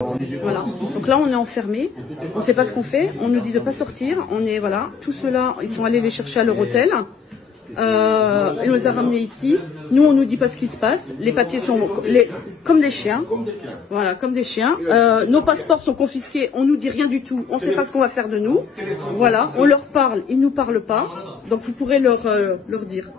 Voilà. Donc là, on est enfermés. On ne sait pas ce qu'on fait. On nous dit de ne pas sortir. On est, voilà. Tous ceux-là, ils sont allés les chercher à leur hôtel. Ils nous les ont ramenés ici. Nous, on nous dit pas ce qui se passe. Les papiers sont comme des chiens. Voilà, comme des chiens. Nos passeports sont confisqués. On nous dit rien du tout. On ne sait pas ce qu'on va faire de nous. Voilà. On leur parle. Ils nous parlent pas. Donc, vous pourrez leur dire.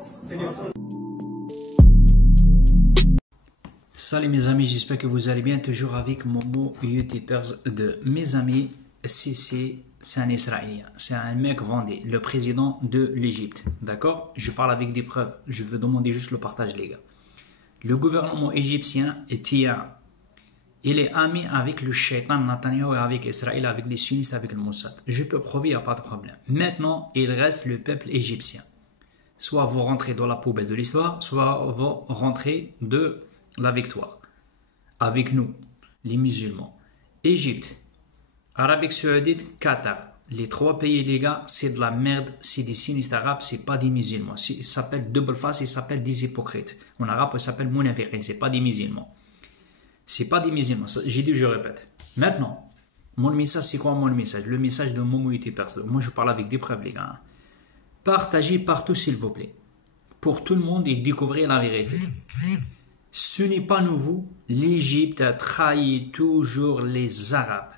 Salut mes amis, j'espère que vous allez bien. Toujours avec Momo YouTubers de mes amis. Sisi, c'est un Israélien, c'est un mec vendé, le président de l'Égypte. D'accord? Je parle avec des preuves. Je veux demander juste le partage, les gars. Le gouvernement égyptien il est ami avec le shaitan Netanyahu, avec Israël, avec les sunnites, avec le Mossad. Je peux prouver, il n'y a pas de problème. Maintenant, il reste le peuple égyptien. Soit vous rentrez dans la poubelle de l'histoire, soit vous rentrez de la victoire. Avec nous, les musulmans. Égypte, Arabie Saoudite, Qatar. Les trois pays, les gars, c'est de la merde. C'est des sinistres arabes, c'est pas des musulmans. Ils s'appellent double face, ils s'appellent des hypocrites. En arabe, ils s'appellent munafiqin, c'est pas des musulmans. C'est pas des musulmans. J'ai dit, je répète. Maintenant, mon message, c'est quoi mon message? Le message de Momo perso. Moi, je parle avec des preuves, les gars. Partagez partout, s'il vous plaît. Pour tout le monde et découvrir la vérité. Ce n'est pas nouveau. L'Égypte a trahi toujours les Arabes,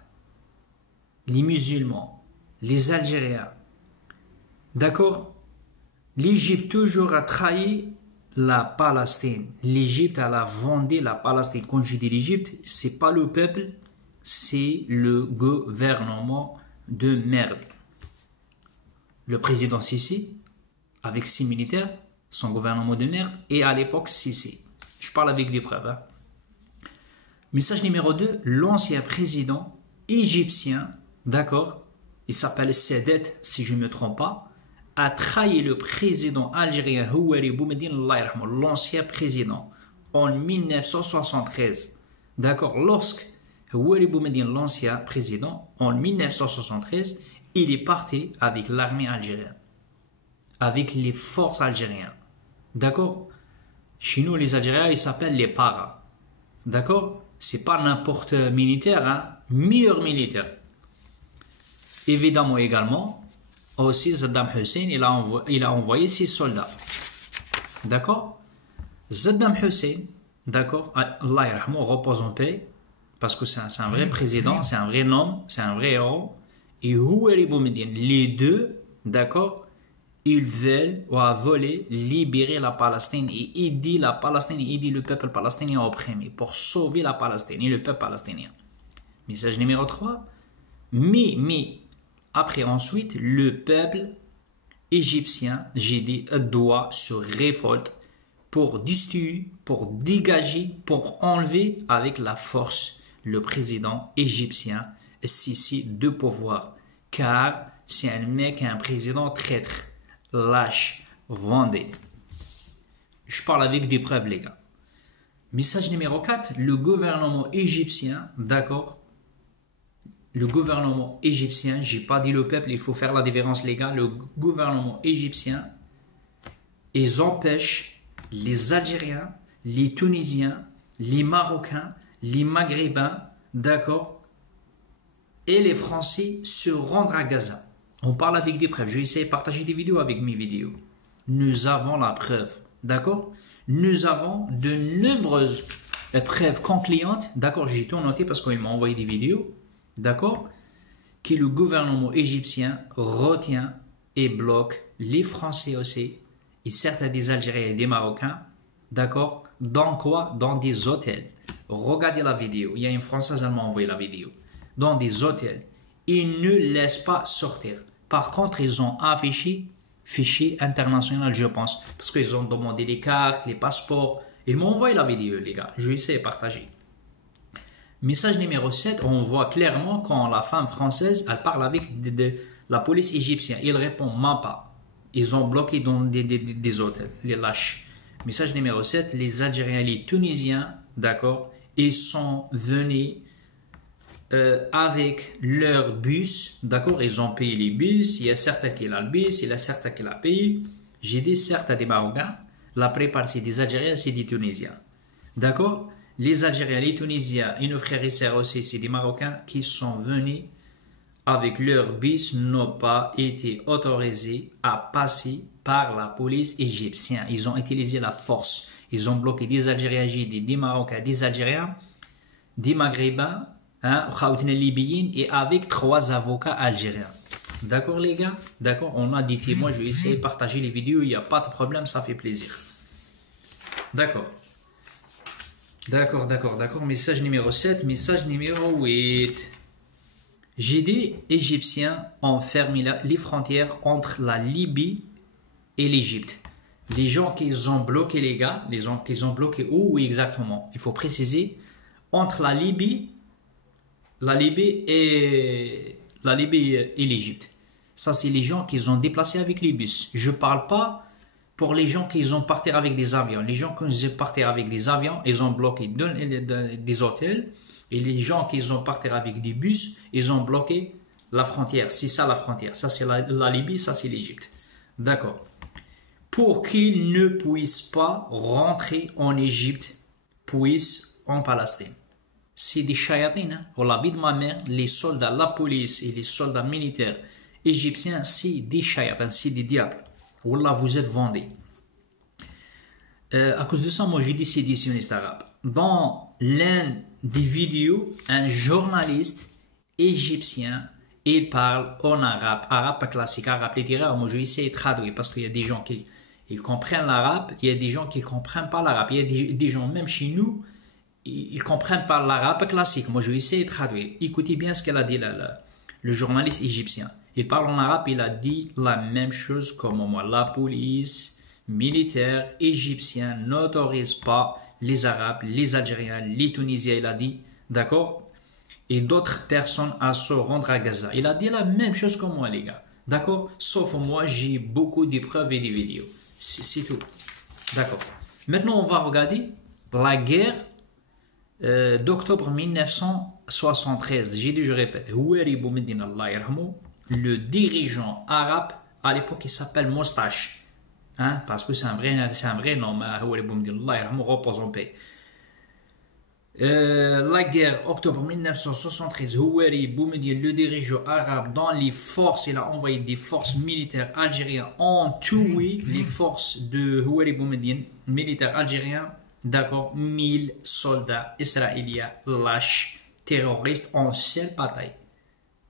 les musulmans, les Algériens. D'accord? L'Égypte toujours a trahi la Palestine. L'Égypte a vendu la Palestine. Quand je dis l'Égypte, c'est pas le peuple, c'est le gouvernement de merde. Le président Sisi, avec ses militaires, son gouvernement de merde, et à l'époque Sisi. Je parle avec des preuves. Hein. Message numéro 2, l'ancien président égyptien, d'accord, il s'appelle Sadat, si je ne me trompe pas, a trahi le président algérien Houari Boumediene, l'ancien président, en 1973. D'accord, lorsque Houari Boumediene, l'ancien président, en 1973, il est parti avec l'armée algérienne, avec les forces algériennes. D'accord? Chez nous, les Algériens, ils s'appellent les paras. D'accord? C'est pas n'importe militaire, hein? Meilleur militaire. Évidemment, également, aussi Saddam Hussein, il a envoyé 6 soldats. D'accord? Saddam Hussein, d'accord? Allah yarhamou, repose en paix, parce que c'est un vrai président, c'est un vrai homme, c'est un vrai héros. Et Houari Boumediene, les deux, d'accord? Ils veulent ou à voler libérer la Palestine et aider la Palestine et aider le peuple palestinien opprimé pour sauver la Palestine et le peuple palestinien. Message numéro 3. Mais après ensuite, le peuple égyptien, j'ai dit, doit se révolter pour destituer, pour dégager, pour enlever avec la force le président égyptien Sisi de pouvoir. Car c'est un mec, un président traître. Lâche, vendez. Je parle avec des preuves, les gars. Message numéro 4, le gouvernement égyptien, d'accord? Le gouvernement égyptien, j'ai pas dit le peuple, il faut faire la différence, les gars. Le gouvernement égyptien, ils empêchent les Algériens, les Tunisiens, les Marocains, les Maghrébins, d'accord? Et les Français se rendre à Gaza. On parle avec des preuves. Je vais essayer de partager des vidéos avec mes vidéos. Nous avons la preuve. D'accord? Nous avons de nombreuses preuves concluantes. D'accord? J'ai tout noté parce qu'il m'a envoyé des vidéos. D'accord? Que le gouvernement égyptien retient et bloque les Français aussi. Et certains des Algériens et des Marocains. D'accord? Dans quoi? Dans des hôtels. Regardez la vidéo. Il y a une Française, elle m'a envoyé la vidéo. Dans des hôtels. Ils ne laissent pas sortir. Par contre, ils ont affiché fichier international, je pense, parce qu'ils ont demandé les cartes, les passeports. Ils m'ont envoyé la vidéo, les gars. Je vais essayer de partager. Message numéro 7, on voit clairement quand la femme française, elle parle avec de la police égyptienne. Il répond même pas. Ils ont bloqué dans des hôtels, les lâches. Message numéro 7, les Algériens, les Tunisiens, d'accord, ils sont venus avec leur bus, d'accord, ils ont payé les bus, il y a certains qui l'ont le bus, il y a certains qui l'ont payé. J'ai dit certains des Marocains, la plupart c'est des Algériens, c'est des Tunisiens. D'accord? les Algériens, les Tunisiens et nos frères et sœurs aussi, c'est des Marocains qui sont venus avec leur bus, n'ont pas été autorisés à passer par la police égyptienne. Ils ont utilisé la force. Ils ont bloqué des Algériens, des Marocains, des Algériens, des Maghrébins, des Libyens et avec 3 avocats algériens. D'accord les gars? D'accord? On a des témoins, je vais essayer de partager les vidéos, il n'y a pas de problème, ça fait plaisir. D'accord. D'accord. Message numéro 7, message numéro 8. J'ai des Égyptiens ont fermé les frontières entre la Libye et l'Égypte. Les gens qui ont bloqué les gars, les gens qui ont bloqué où exactement? Il faut préciser entre la Libye et l'Égypte. Ça c'est les gens qui ont déplacé avec les bus. Je parle pas pour les gens qui ont parti avec des avions. Les gens qui ont parti avec des avions, ils ont bloqué des hôtels. Et les gens qui ont parti avec des bus, ils ont bloqué la frontière. C'est ça la frontière. Ça c'est la Libye, ça c'est l'Égypte. D'accord. Pour qu'ils ne puissent pas rentrer en Égypte, puissent en Palestine. C'est des chayatines. Pour la vie de ma mère, les soldats, la police et les soldats militaires égyptiens, c'est des chayatines, c'est des diables. Wallah, vous êtes vendés. À cause de ça, moi j'ai dit séditionniste arabe. Dans l'un des vidéos, un journaliste égyptien, il parle en arabe, arabe classique, arabe littéraire. Moi je vais essayer de traduire parce qu'il y a des gens qui comprennent l'arabe, il y a des gens qui ne comprennent pas l'arabe. Il y a des gens, même chez nous, ils ne comprennent pas l'arabe classique. Moi je vais essayer de traduire. Écoutez bien ce qu'elle a dit le journaliste égyptien. Il parle en arabe, il a dit la même chose comme moi. La police militaire égyptienne n'autorise pas les Arabes, les Algériens, les Tunisiens, il a dit, d'accord, et d'autres personnes à se rendre à Gaza. Il a dit la même chose que moi, les gars, d'accord, sauf moi, j'ai beaucoup d'épreuves et des vidéos. C'est tout, d'accord. Maintenant, on va regarder la guerre d'octobre 1973. J'ai dit, je répète, Houari Boumediene, Allah yarhamou, le dirigeant arabe, à l'époque, il s'appelle Moustache. Parce que c'est un vrai nom, repose en paix. La guerre, octobre 1973, Houari Boumediene, le dirigeant arabe dans les forces, il a envoyé des forces militaires algériennes, ont tué les forces de Houari Boumediene, militaires algériens, d'accord, 1000 soldats israéliens lâches, terroristes en seule bataille.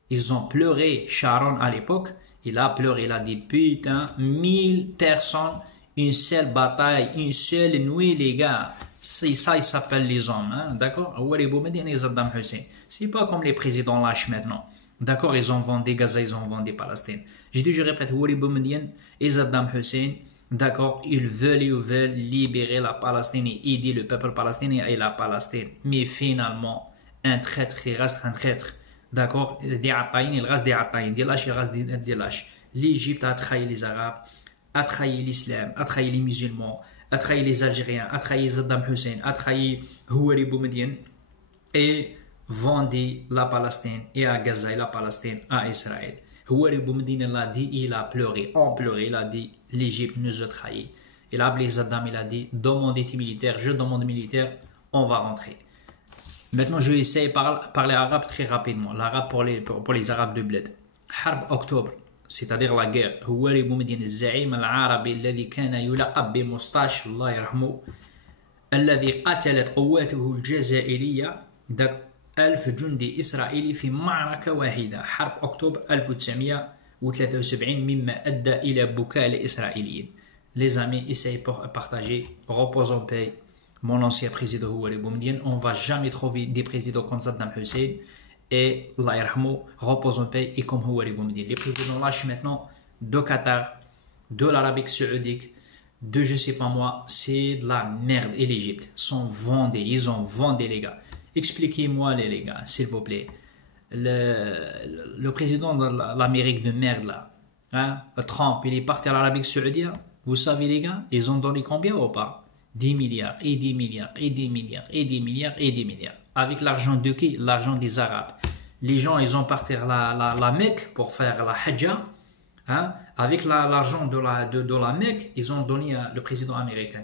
Ils ont pleuré, Sharon à l'époque, il a pleuré, il a dit putain, 1000 personnes, une seule bataille, une seule nuit, les gars. C'est ça, ils s'appellent les hommes, d'accord? C'est pas comme les présidents lâches maintenant. D'accord, ils ont vendu Gaza, ils ont vendu Palestine. J'ai dit, je répète, Houari Boumediene et Saddam Hussein, d'accord, ils veulent libérer la Palestine et aider le peuple palestinien et la Palestine. Mais finalement, un traître, il reste un traître. D'accord, il reste des Ataïn, des lâches, il reste des lâches. L'Égypte a trahi les Arabes, a trahi l'Islam, a trahi les musulmans, a trahi les Algériens, a trahi Saddam Hussein, a trahi Houari Boumediene et vendu la Palestine et à Gaza et la Palestine à Israël. Houari Boumediene l'a dit, il a pleuré, il a dit l'Égypte nous a trahis. Il a appelé Saddam, il a dit demandez tes militaires, je demande militaires, on va rentrer. Maintenant, je vais essayer de parler arabe très rapidement. L'arabe pour les arabes de bled. Harb octobre, c'est-à-dire la guerre. Houari Boumediene الزعيم العربي الذي كان يلقب بمسطاش الله يرحمه الذي قتلت قواته الجزائرية 1000 جندي إسرائيلي في معركة واحدة. حرب أكتوبر 1973 مما أدى إلى بكاء الإسرائيليين. Les amis, essayez de partager. Repose en paix. Mon ancien président Houari Boumediene, on ne va jamais trouver des présidents comme Saddam Hussein et Allah yarhamou, repose en paix, et comme Houari Boumediene. Les présidents lâches maintenant de Qatar, de l'Arabie Saoudite, de je sais pas moi, c'est de la merde. Et l'Égypte sont vendés, ils ont vendu les gars. Expliquez-moi les gars, s'il vous plaît. Le président de l'Amérique de merde là, Trump, il est parti à l'Arabie Saoudite. Vous savez les gars, ils ont donné combien ou pas? 10 milliards, et 10 milliards, et 10 milliards, et 10 milliards, et 10 milliards. Avec l'argent de qui? L'argent des Arabes. Les gens, ils ont parti la Mecque pour faire la Hajja. Avec l'argent de la Mecque, ils ont donné le président américain.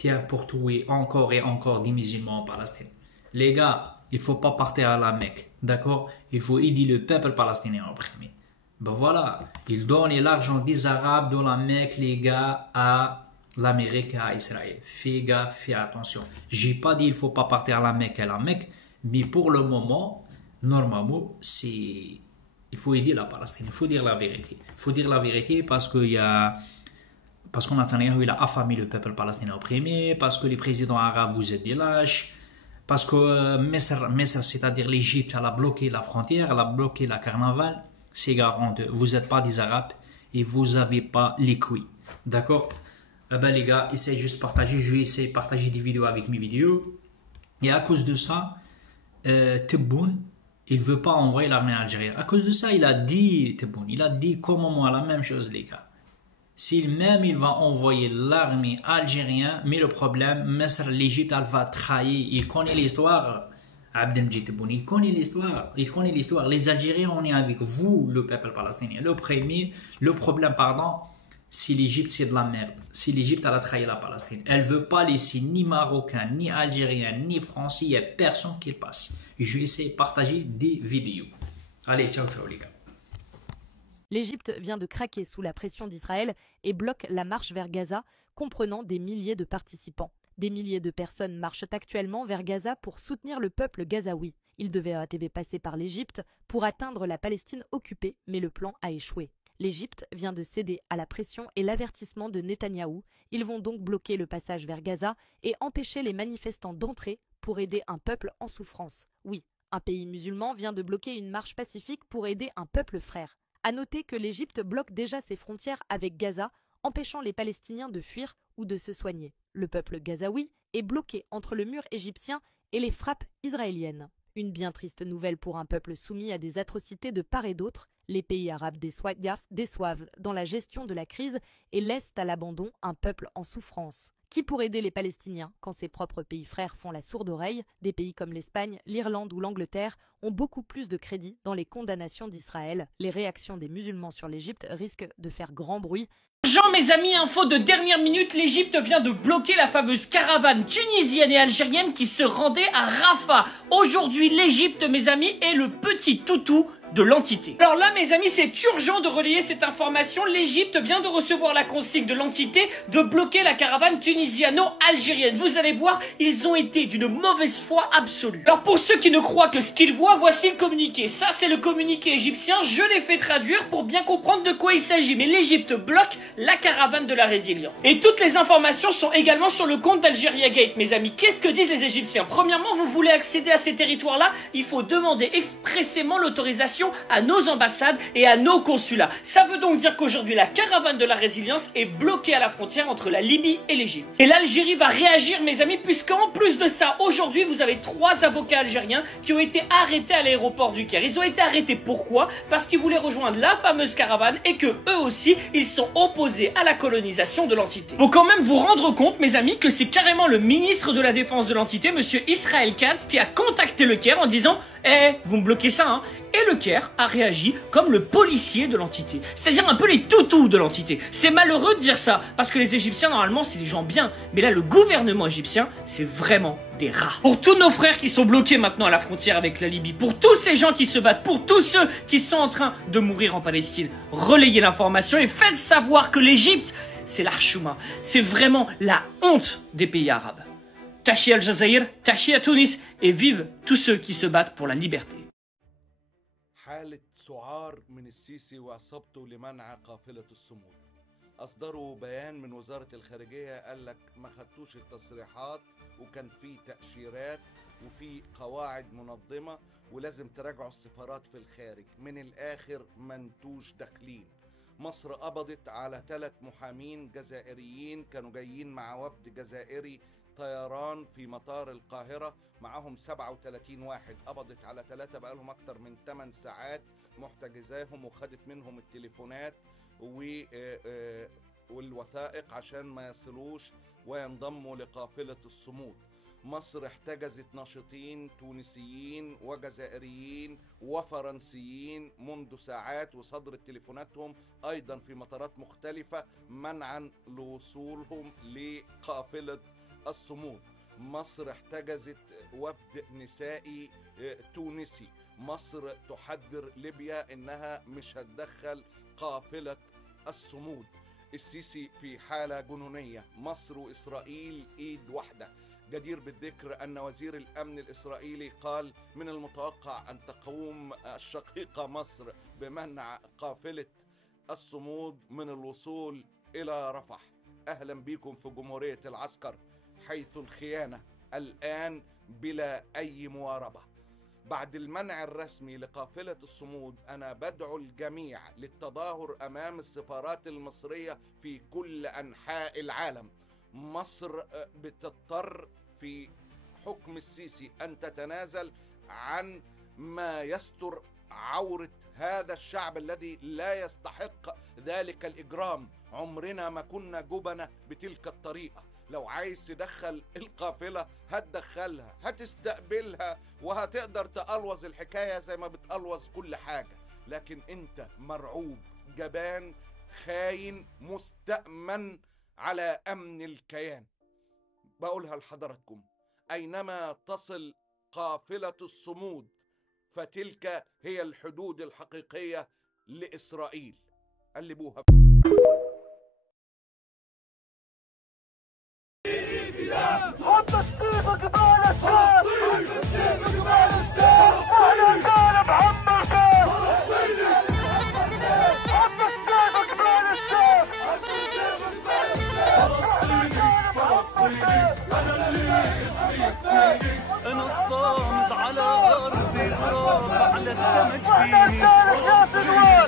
tient pour tuer encore et encore des musulmans en Palestine. Les gars, il ne faut pas partir à la Mecque, d'accord? Il faut aider le peuple palestinien opprimé. Ben voilà, ils donnent l'argent des Arabes dans la Mecque, les gars, à l'Amérique et à Israël. Fais gaffe, fais attention. J'ai pas dit il faut pas partir à la Mecque, mais pour le moment, normalement, il faut aider la Palestine. Il faut dire la vérité. Il faut dire la vérité parce qu'on a Netanyahu, il a affamé le peuple palestinien opprimé, parce que les présidents arabes, vous êtes des lâches, parce que Mesr, c'est-à-dire l'Égypte, elle a bloqué la frontière, elle a bloqué la carnaval. C'est grave, vous n'êtes pas des arabes et vous n'avez pas les couilles. D'accord? Ben les gars, essayez juste de partager. Je vais essayer de partager des vidéos avec mes vidéos. Et à cause de ça, Tebboune, il ne veut pas envoyer l'armée algérienne. À cause de ça, il a dit, Tebboune, il a dit comme moi la même chose, les gars. S'il même il va envoyer l'armée algérienne, mais le problème, Mesr, l'Égypte, elle va trahir. Il connaît l'histoire. Abdelmjid Tebboune, il connaît l'histoire. Les Algériens, on est avec vous, le peuple palestinien. Le problème, si l'Égypte, c'est de la merde. Si l'Égypte, elle a trahi la Palestine. Elle ne veut pas laisser ni Marocains, ni Algériens, ni Français. Il n'y a personne qui passe. Je vais essayer de partager des vidéos. Allez, ciao, ciao, les gars. L'Égypte vient de craquer sous la pression d'Israël et bloque la marche vers Gaza, comprenant des milliers de participants. Des milliers de personnes marchent actuellement vers Gaza pour soutenir le peuple gazaoui. Ils devaient à ATV passer par l'Égypte pour atteindre la Palestine occupée, mais le plan a échoué. L'Égypte vient de céder à la pression et l'avertissement de Netanyahou. Ils vont donc bloquer le passage vers Gaza et empêcher les manifestants d'entrer pour aider un peuple en souffrance. Oui, un pays musulman vient de bloquer une marche pacifique pour aider un peuple frère. À noter que l'Égypte bloque déjà ses frontières avec Gaza, empêchant les Palestiniens de fuir ou de se soigner. Le peuple gazaoui est bloqué entre le mur égyptien et les frappes israéliennes. Une bien triste nouvelle pour un peuple soumis à des atrocités de part et d'autre. Les pays arabes déçoivent dans la gestion de la crise et laissent à l'abandon un peuple en souffrance. Qui pour aider les Palestiniens quand ses propres pays frères font la sourde oreille? Des pays comme l'Espagne, l'Irlande ou l'Angleterre ont beaucoup plus de crédit dans les condamnations d'Israël. Les réactions des musulmans sur l'Égypte risquent de faire grand bruit. Mes amis, info de dernière minute, l'Égypte vient de bloquer la fameuse caravane tunisienne et algérienne qui se rendait à Rafah. Aujourd'hui, l'Égypte, mes amis, est le petit toutou de l'entité. Alors là, mes amis, c'est urgent de relayer cette information. L'Égypte vient de recevoir la consigne de l'entité de bloquer la caravane tunisiano-algérienne. Vous allez voir, ils ont été d'une mauvaise foi absolue. Alors pour ceux qui ne croient que ce qu'ils voient, voici le communiqué. Ça, c'est le communiqué égyptien. Je l'ai fait traduire pour bien comprendre de quoi il s'agit. Mais l'Égypte bloque la caravane de la résilience. Et toutes les informations sont également sur le compte d'Algeria Gate, mes amis. Qu'est-ce que disent les Égyptiens? Premièrement, vous voulez accéder à ces territoires-là, il faut demander expressément l'autorisation à nos ambassades et à nos consulats. Ça veut donc dire qu'aujourd'hui, la caravane de la résilience est bloquée à la frontière entre la Libye et l'Égypte. Et l'Algérie va réagir, mes amis, puisqu'en plus de ça, aujourd'hui, vous avez 3 avocats algériens qui ont été arrêtés à l'aéroport du Caire. Ils ont été arrêtés pourquoi? Parce qu'ils voulaient rejoindre la fameuse caravane et que eux aussi, ils sont opposés à la colonisation de l'entité. Faut quand même vous rendre compte, mes amis, que c'est carrément le ministre de la Défense de l'entité, monsieur Israël Katz, qui a contacté le Caire en disant « Eh, vous me bloquez ça, hein ?» Et le Caire a réagi comme le policier de l'entité. C'est-à-dire un peu les toutous de l'entité. C'est malheureux de dire ça, parce que les Égyptiens, normalement, c'est des gens bien. Mais là, le gouvernement égyptien, c'est vraiment des rats. Pour tous nos frères qui sont bloqués maintenant à la frontière avec la Libye, pour tous ces gens qui se battent, pour tous ceux qui sont en train de mourir en Palestine, relayez l'information et faites savoir que l'Égypte, c'est l'Archouma. C'est vraiment la honte des pays arabes. Tahia Al-Jazair, Tahia Tunis, et vive tous ceux qui se battent pour la liberté. حالة سعار من السيسي وعصابته لمنع قافلة الصمود. أصدروا بيان من وزارة الخارجية قال لك ما خدتوش التصريحات وكان في تأشيرات وفي قواعد منظمة ولازم تراجعوا السفارات في الخارج. من الآخر ما انتوش داخلين. مصر قبضت على 3 محامين جزائريين كانوا جايين مع وفد جزائري طيران في مطار القاهرة معهم 37 واحد. قبضت على 3 بقالهم أكتر من 8 ساعات محتجزاهم وخدت منهم التليفونات والوثائق عشان ما يصلوش وينضموا لقافلة الصمود. مصر احتجزت ناشطين تونسيين وجزائريين وفرنسيين منذ ساعات وصدرت تليفوناتهم أيضا في مطارات مختلفة منعا لوصولهم لقافلة الصمود. مصر احتجزت وفد نسائي تونسي. مصر تحذر ليبيا انها مش هتدخل قافلة الصمود. السيسي في حالة جنونية. مصر وإسرائيل إيد واحدة. جدير بالذكر أن وزير الأمن الإسرائيلي قال من المتوقع أن تقوم الشقيقة مصر بمنع قافلة الصمود من الوصول إلى رفح. أهلا بكم في جمهورية العسكر، حيث الخيانة الآن بلا أي مواربة. بعد المنع الرسمي لقافلة الصمود أنا بدعو الجميع للتظاهر أمام السفارات المصرية في كل أنحاء العالم. مصر بتضطر في حكم السيسي أن تتنازل عن ما يستر عورة هذا الشعب الذي لا يستحق ذلك الإجرام. عمرنا ما كنا جبنة بتلك الطريقة. لو عايز تدخل القافلة هتدخلها، هتستقبلها، وهتقدر تقلوز الحكاية زي ما بتقلوز كل حاجة. لكن انت مرعوب، جبان، خاين، مستأمن على أمن الكيان. بقولها لحضراتكم، أينما تصل قافلة الصمود فتلك هي الحدود الحقيقية لإسرائيل. قلبوها. حط السيف قبال السيف، حط السيف قبال السيف، انا طالب عمك. حط السيف قبال السيف، حط السيف قبال السيف، فلسطيني انا اللي اسمي الثاني، انا الصامد على ارضي الرافع على السما جبيني، فلسطيني